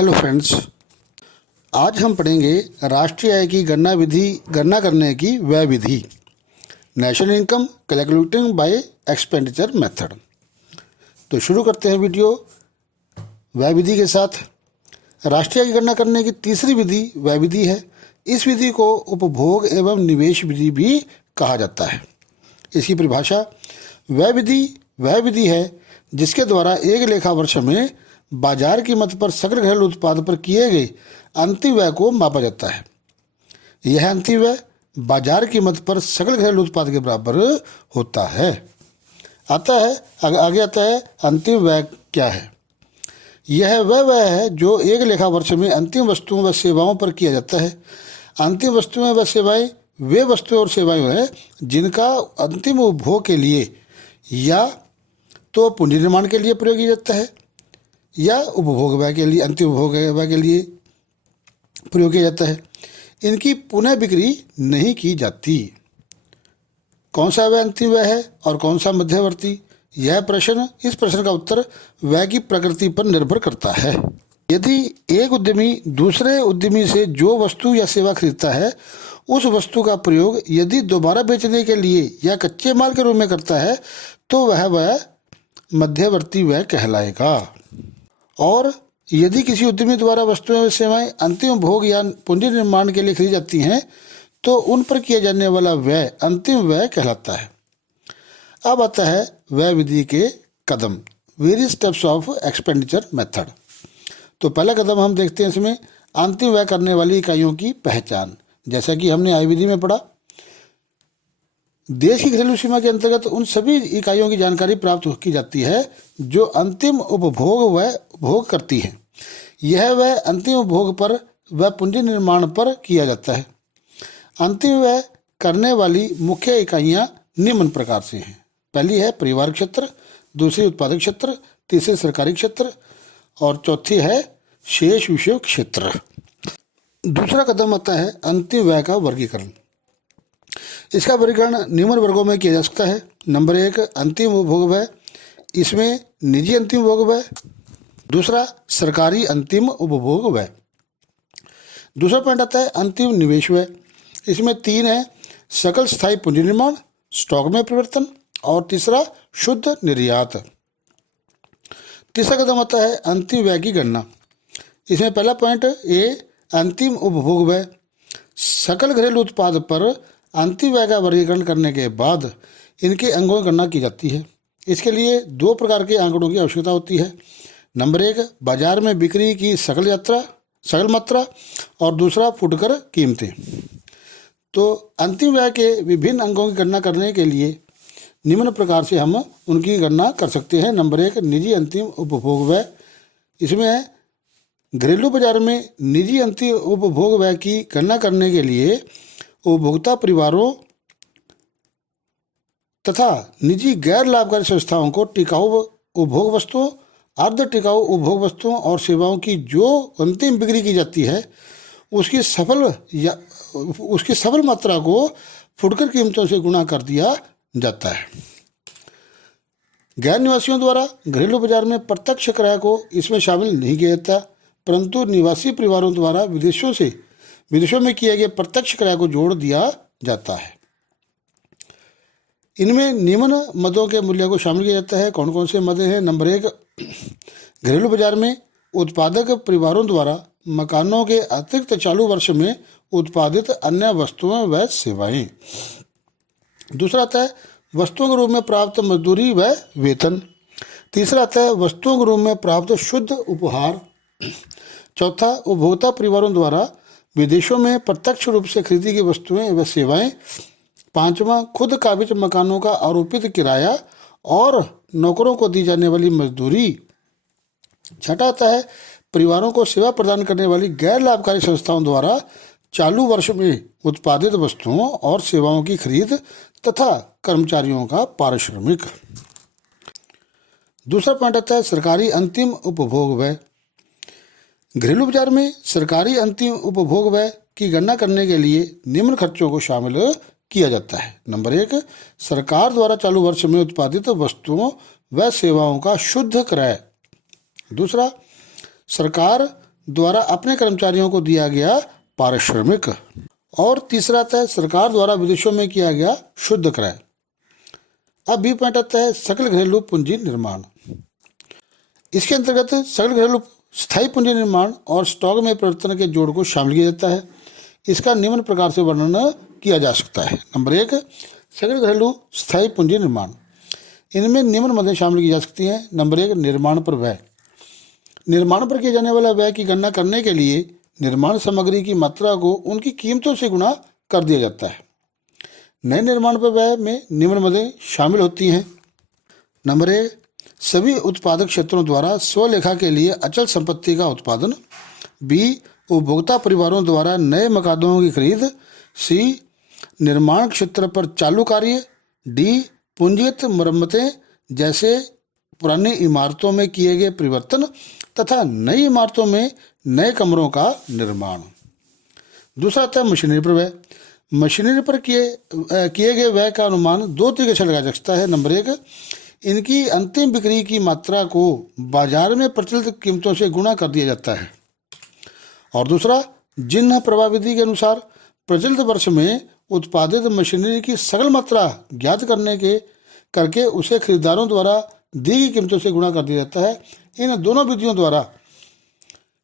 Hello friends, आज हम पढ़ेंगे राष्ट्रीय आय की गणना करने की व्यय विधि, national income calculating by expenditure method. तो शुरू करते हैं वीडियो व्यय विधि के साथ। राष्ट्रीय आय की गणना करने की तीसरी विधि व्यय विधि है। इस विधि को उपभोग एवं निवेश विधि भी कहा जाता है। इसकी परिभाषा, व्यय विधि वह विधि है जिसके द्वारा एक लेखा वर्ष में बाजार कीमत पर सकल घरेलू उत्पाद पर किए गए अंतिम व्यय को मापा जाता है। यह अंतिम व्यय बाजार कीमत पर सकल घरेलू उत्पाद के बराबर होता है। आगे आता है अंतिम व्यय क्या है। यह वह व्यय है जो एक लेखा वर्ष में अंतिम वस्तुओं व सेवाओं पर किया जाता है। अंतिम वस्तुएं व सेवाएं वे वस्तुएं और सेवाएं हैं जिनका अंतिम उपभोग के लिए या तो पूंजी निर्माण के लिए प्रयोग किया जाता है या उपभोग व्यय के लिए, अंतिम उपभोग व्यय के लिए प्रयोग किया जाता है। इनकी पुनः बिक्री नहीं की जाती। कौन सा व्यय अंतिम व्यय है और कौन सा मध्यवर्ती, इस प्रश्न का उत्तर व्यय की प्रकृति पर निर्भर करता है। यदि एक उद्यमी दूसरे उद्यमी से जो वस्तु या सेवा खरीदता है, उस वस्तु का प्रयोग यदि दोबारा बेचने के लिए या कच्चे माल के रूप में करता है तो वह व्यय मध्यवर्ती व्यय कहलाएगा। और यदि किसी उद्यमी द्वारा वस्तुएं व सेवाएं अंतिम उपभोग या पूंजी निर्माण के लिए खरीदी जाती हैं तो उन पर किया जाने वाला व्यय अंतिम व्यय कहलाता है। अब आता है व्यय विधि के कदम, various steps of expenditure method. तो पहला कदम हम देखते हैं इसमें अंतिम व्यय करने वाली इकाइयों की पहचान। जैसा कि हमने आय विधि में पढ़ा, देश की घरेलू सीमा के अंतर्गत उन सभी इकाइयों की जानकारी प्राप्त की जाती है जो अंतिम उपभोग व उपभोग करती हैं। यह व्यय अंतिम उपभोग पर व पूंजी निर्माण पर किया जाता है। अंतिम व्यय करने वाली मुख्य इकाइयां निम्न प्रकार से हैं। पहली है परिवार क्षेत्र, दूसरी उत्पादक क्षेत्र, तीसरी सरकारी क्षेत्र और चौथी है शेष विषय क्षेत्र। दूसरा कदम आता है अंतिम व्यय का वर्गीकरण। इसका वर्गीकरण निम्न वर्गों में किया जा सकता है। नंबर 1, अंतिम उपभोग व्यय। इसमें निजी अंतिम उपभोग व्यय। दूसरा, सरकारी अंतिम उपभोग व्यय। दूसरा पॉइंट आता है अंतिम निवेश व्यय। इसमें 3 है, सकल स्थायी पूंजी निर्माण, स्टॉक में परिवर्तन और तीसरा शुद्ध निर्यात। तीसरा कदम आता है अंतिम व्यय की गणना। इसमें पहला पॉइंट ए, अंतिम उपभोग व्यय। सकल घरेलू उत्पाद पर अंतिम व्यय का वर्गीकरण करने के बाद इनके अंगों की गणना की जाती है। इसके लिए 2 प्रकार के आंकड़ों की आवश्यकता होती है। नंबर 1, बाजार में बिक्री की सकल मात्रा और दूसरा फुटकर कीमतें। तो अंतिम व्यय के विभिन्न अंगों की गणना करने के लिए निम्न प्रकार से हम उनकी गणना कर सकते हैं। नंबर 1, निजी अंतिम उपभोग व्यय। इसमें है घरेलू बाजार में निजी अंतिम उपभोग व्यय की गणना करने के लिए उपभोक्ता परिवारों तथा निजी गैर लाभकारी संस्थाओं को टिकाऊ उपभोग वस्तुओं, अर्ध टिकाऊ उपभोग वस्तुओं और सेवाओं की जो अंतिम बिक्री की जाती है उसकी सफल मात्रा को फुटकर कीमतों से गुणा कर दिया जाता है। गैर निवासियों द्वारा घरेलू बाजार में प्रत्यक्ष क्रय को इसमें शामिल नहीं किया जाता, परंतु निवासी परिवारों द्वारा विदेशों में किए गए प्रत्यक्ष क्रय को जोड़ दिया जाता है। इनमें निम्न मदों के मूल्य को शामिल किया जाता है। कौन कौन से मद हैं? नंबर 1, घरेलू बाजार में उत्पादक परिवारों द्वारा मकानों के अतिरिक्त चालू वर्ष में उत्पादित अन्य वस्तुएं व सेवाएं। दूसरा आता है वस्तुओं के रूप में प्राप्त मजदूरी व वेतन। तीसरा आता है वस्तुओं के रूप में प्राप्त शुद्ध उपहार। चौथा, उपभोक्ता परिवारों द्वारा विदेशों में प्रत्यक्ष रूप से खरीदी गई वस्तुएं व सेवाएं। पांचवा, खुद काबिज मकानों का आरोपित किराया और नौकरों को दी जाने वाली मजदूरी। छठा आता है परिवारों को सेवा प्रदान करने वाली गैर लाभकारी संस्थाओं द्वारा चालू वर्ष में उत्पादित वस्तुओं और सेवाओं की खरीद तथा कर्मचारियों का पारिश्रमिक। दूसरा पॉइंट आता है सरकारी अंतिम उपभोग व्यय। घरेलू बाजार में सरकारी अंतिम उपभोग व्यय की गणना करने के लिए निम्न खर्चों को शामिल किया जाता है। नंबर 1, सरकार द्वारा चालू वर्ष में उत्पादित वस्तुओं व सेवाओं का शुद्ध क्रय। दूसरा, सरकार द्वारा अपने कर्मचारियों को दिया गया पारिश्रमिक। और तीसरा आता है सरकार द्वारा विदेशों में किया गया शुद्ध क्रय। अब बी पॉइंट आता है सकल घरेलू पूंजी निर्माण। इसके अंतर्गत सकल घरेलू स्थायी पूंजी निर्माण और स्टॉक में परिवर्तन के जोड़ को शामिल किया जाता है। इसका निम्न प्रकार से वर्णन किया जा सकता है। नंबर 1, सकल घरेलू स्थायी पूंजी निर्माण। इनमें निम्न मदें शामिल की जा सकती हैं। नंबर 1, निर्माण पर व्यय। निर्माण पर किए जाने वाला व्यय की गणना करने के लिए निर्माण सामग्री की मात्रा को उनकी कीमतों से गुणा कर दिया जाता है। नए निर्माण पर व्यय में निम्न मदें शामिल होती हैं। नंबर 1, सभी उत्पादक क्षेत्रों द्वारा स्वलेखा के लिए अचल संपत्ति का उत्पादन। बी, उपभोक्ता परिवारों द्वारा नए मकानों की खरीद। सी, निर्माण क्षेत्र पर चालू कार्य। डी, पूंजीगत मरम्मतें जैसे पुरानी इमारतों में किए गए परिवर्तन तथा नई इमारतों में नए कमरों का निर्माण। दूसरा आता है मशीनरी पर व्यय। मशीनरी पर किए गए व्यय का अनुमान दो तरीके से लगाया जा सकता है। नंबर 1, इनकी अंतिम बिक्री की मात्रा को बाजार में प्रचलित कीमतों से गुणा कर दिया जाता है। और दूसरा, जिन्ह प्रवाह विधि के अनुसार प्रचलित वर्ष में उत्पादित मशीनरी की सकल मात्रा ज्ञात करके उसे खरीदारों द्वारा दी गई कीमतों से गुणा कर दिया जाता है। इन दोनों विधियों द्वारा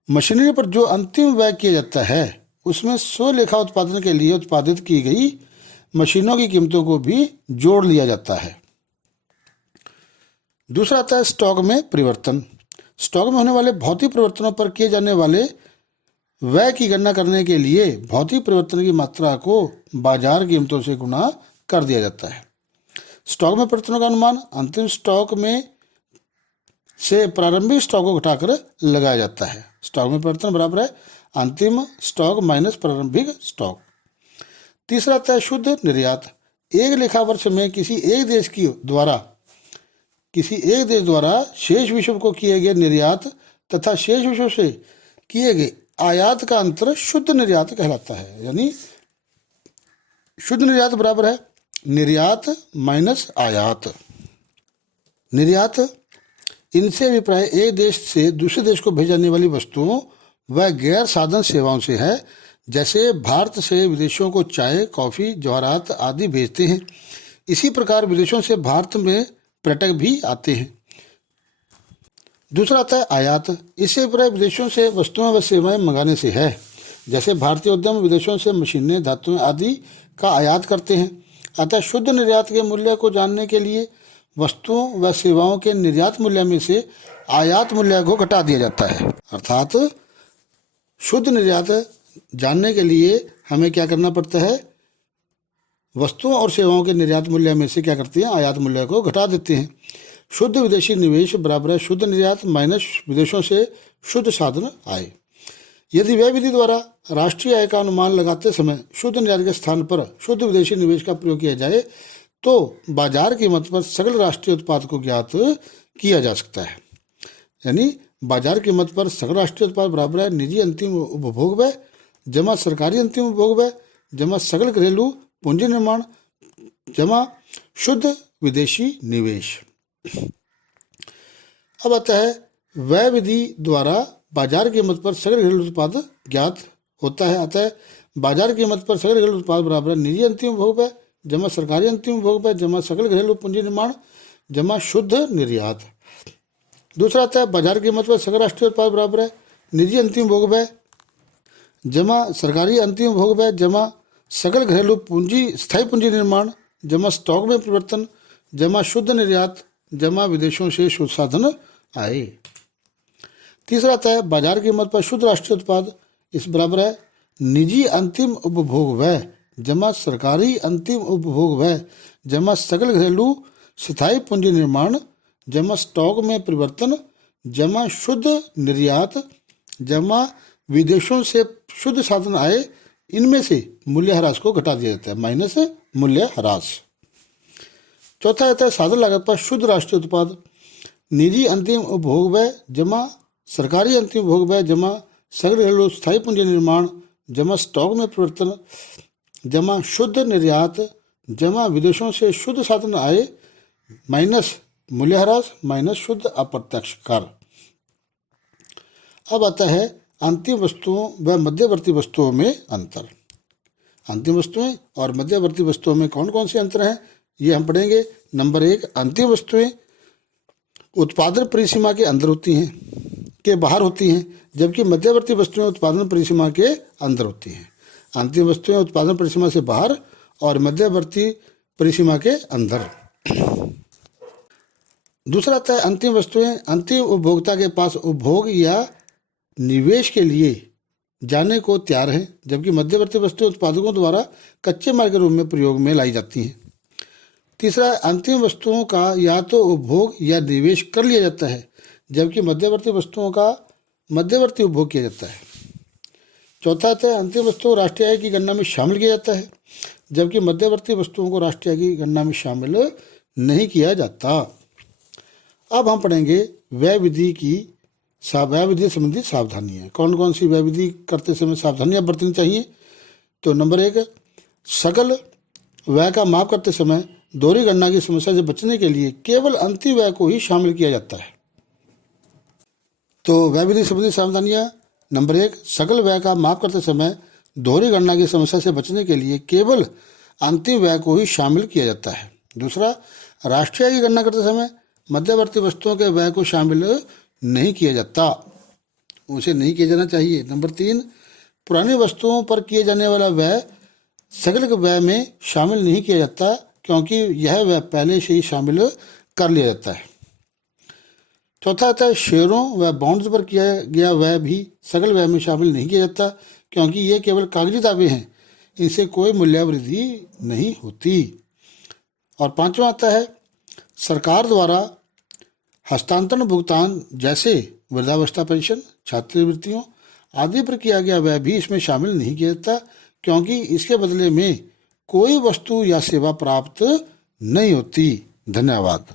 मशीनरी पर जो अंतिम व्यय किया जाता है उसमें स्वलेखा उत्पादन के लिए उत्पादित की गई मशीनों की कीमतों को भी जोड़ लिया जाता है। दूसरा आता है स्टॉक में परिवर्तन। स्टॉक में होने वाले भौतिक परिवर्तनों पर किए जाने वाले व्यय की गणना करने के लिए भौतिक परिवर्तन की मात्रा को बाजार कीमतों से गुणा कर दिया जाता है। स्टॉक में परिवर्तनों का अनुमान अंतिम स्टॉक में से प्रारंभिक स्टॉक को घटाकर लगाया जाता है। स्टॉक में परिवर्तन बराबर है अंतिम स्टॉक माइनस प्रारंभिक स्टॉक। तीसरा आता है शुद्ध निर्यात। एक लेखा वर्ष में किसी एक देश द्वारा शेष विश्व को किए गए निर्यात तथा शेष विश्व से किए गए आयात का अंतर शुद्ध निर्यात कहलाता है। यानी शुद्ध निर्यात बराबर है निर्यात माइनस आयात। निर्यात इनसे अभिप्राय एक देश से दूसरे देश को भेजी जाने वाली वस्तुओं व गैर साधन सेवाओं से है। जैसे भारत से विदेशों को चाय, कॉफ़ी, जवाहरात आदि भेजते हैं, इसी प्रकार विदेशों से भारत में पर्यटक भी आते हैं। दूसरा आता है आयात। इससे अभिप्राय विदेशों से वस्तुएं व सेवाएं मंगाने से है। जैसे भारतीय उद्यम विदेशों से मशीनें, धातुएं आदि का आयात करते हैं। अतः शुद्ध निर्यात के मूल्य को जानने के लिए वस्तुओं व सेवाओं के निर्यात मूल्य में से आयात मूल्य को घटा दिया जाता है। अर्थात शुद्ध निर्यात जानने के लिए हमें क्या करना पड़ता है, वस्तुओं और सेवाओं के निर्यात मूल्य में से क्या करते हैं, आयात मूल्य को घटा देते हैं। शुद्ध विदेशी निवेश बराबर है शुद्ध निर्यात माइनस विदेशों से शुद्ध साधन आय। यदि व्यय विधि द्वारा राष्ट्रीय आय का अनुमान लगाते समय शुद्ध निर्यात के स्थान पर शुद्ध विदेशी निवेश का प्रयोग किया जाए तो बाजार कीमत पर सकल राष्ट्रीय उत्पाद को ज्ञात किया जा सकता है। यानी बाजार कीमत पर सकल राष्ट्रीय उत्पाद बराबर है निजी अंतिम उपभोग व्यय जमा सरकारी अंतिम उपभोग व्यय जमा सकल घरेलू पूंजी निर्माण जमा शुद्ध विदेशी निवेश। अब आता है व्यय विधि द्वारा बाजार कीमत पर सकल घरेलू उत्पाद ज्ञात होता है। अतः बाजार कीमत पर सकल घरेलू उत्पाद बराबर है निजी अंतिम उपभोग व्यय जमा सरकारी अंतिम उपभोग व्यय जमा सकल घरेलू पूंजी निर्माण जमा शुद्ध निर्यात। दूसरा आता है बाजार कीमत पर सकल राष्ट्रीय उत्पाद बराबर है निजी अंतिम उपभोग व्यय जमा सरकारी अंतिम उपभोग व्यय जमा सकल घरेलू पूंजी स्थायी पूंजी निर्माण जमा स्टॉक में परिवर्तन जमा शुद्ध निर्यात जमा विदेशों से शुद्ध साधन आए। तीसरा आता है बाजार कीमत पर शुद्ध राष्ट्रीय उत्पाद, इस बराबर है निजी अंतिम उपभोग व्यय जमा सरकारी अंतिम उपभोग व्यय जमा सकल घरेलू स्थायी पूंजी निर्माण जमा स्टॉक में परिवर्तन जमा शुद्ध निर्यात जमा विदेशों से शुद्ध साधन आए। इनमें से मूल्य ह्रास को घटा दिया जाता है माइनस मूल्य ह्रास। चौथा आता है साधन लागत पर शुद्ध राष्ट्रीय उत्पाद निजी अंतिम उपभोग व्यय जमा सरकारी अंतिम उपभोग व्यय जमा सकल घरेलू स्थायी पूंजी निर्माण जमा स्टॉक में परिवर्तन जमा शुद्ध निर्यात जमा विदेशों से शुद्ध साधन आए माइनस मूल्यह्रास माइनस शुद्ध अप्रत्यक्ष कर। अब आता है अंतिम वस्तुओं व मध्यवर्ती वस्तुओं में अंतर। अंतिम वस्तुएं और मध्यवर्ती वस्तुओं में कौन कौन से अंतर हैं, ये हम पढ़ेंगे। नंबर 1, अंतिम वस्तुएं उत्पादन परिसीमा के अंदर होती हैं, के बाहर होती हैं, जबकि मध्यवर्ती वस्तुएं उत्पादन परिसीमा के अंदर होती हैं। अंतिम वस्तुएं उत्पादन परिसीमा से बाहर और मध्यवर्ती परिसीमा के अंदर। दूसरा आता है अंतिम वस्तुएं अंतिम उपभोक्ता के पास उपभोग या निवेश के लिए जाने को तैयार है, जबकि मध्यवर्ती वस्तुएं उत्पादकों द्वारा कच्चे माल के रूप में प्रयोग में लाई जाती हैं। तीसरा, अंतिम वस्तुओं का या तो उपभोग या निवेश कर लिया जाता है, जबकि मध्यवर्ती वस्तुओं का मध्यवर्ती उपभोग किया जाता है। चौथा आता है अंतिम वस्तुओं को राष्ट्रीय आय की गणना में शामिल किया जाता है, जबकि मध्यवर्ती वस्तुओं को राष्ट्रीय आय की गणना में शामिल नहीं किया जाता। अब हम पढ़ेंगे व्यय विधि व्यय संबंधी सावधानियाँ। कौन कौन सी व्यय विधि करते समय सावधानियाँ बरतनी चाहिए? तो नंबर 1, सकल व्यय का माप करते समय दोहरी गणना की समस्या से बचने के लिए केवल अंतिम व्यय को ही शामिल किया जाता है। तो व्यय विधि संबंधी सावधानियाँ, नंबर 1, सकल व्यय का माप करते समय दोहरी गणना की समस्या से बचने के लिए केवल अंतिम व्यय को ही शामिल किया जाता है। दूसरा, राष्ट्रीय आय की गणना करते समय मध्यवर्ती वस्तुओं के व्यय को शामिल नहीं किया जाता, उसे नहीं किया जाना चाहिए। नंबर 3, पुरानी वस्तुओं पर किए जाने वाला व्यय सकल व्यय में शामिल नहीं किया जाता, क्योंकि यह व्यय पहले से ही शामिल कर लिया जाता है। चौथा आता है शेयरों व बॉन्ड्स पर किया गया व्यय भी सकल व्यय में शामिल नहीं किया जाता, क्योंकि ये केवल कागजी दावे हैं, इनसे कोई मूल्यवृद्धि नहीं होती। और पांचवा आता है सरकार द्वारा हस्तांतरण भुगतान, जैसे वृद्धावस्था पेंशन, छात्रवृत्तियों आदि पर किया गया व्यय भी इसमें शामिल नहीं किया जाता, क्योंकि इसके बदले में कोई वस्तु या सेवा प्राप्त नहीं होती। धन्यवाद।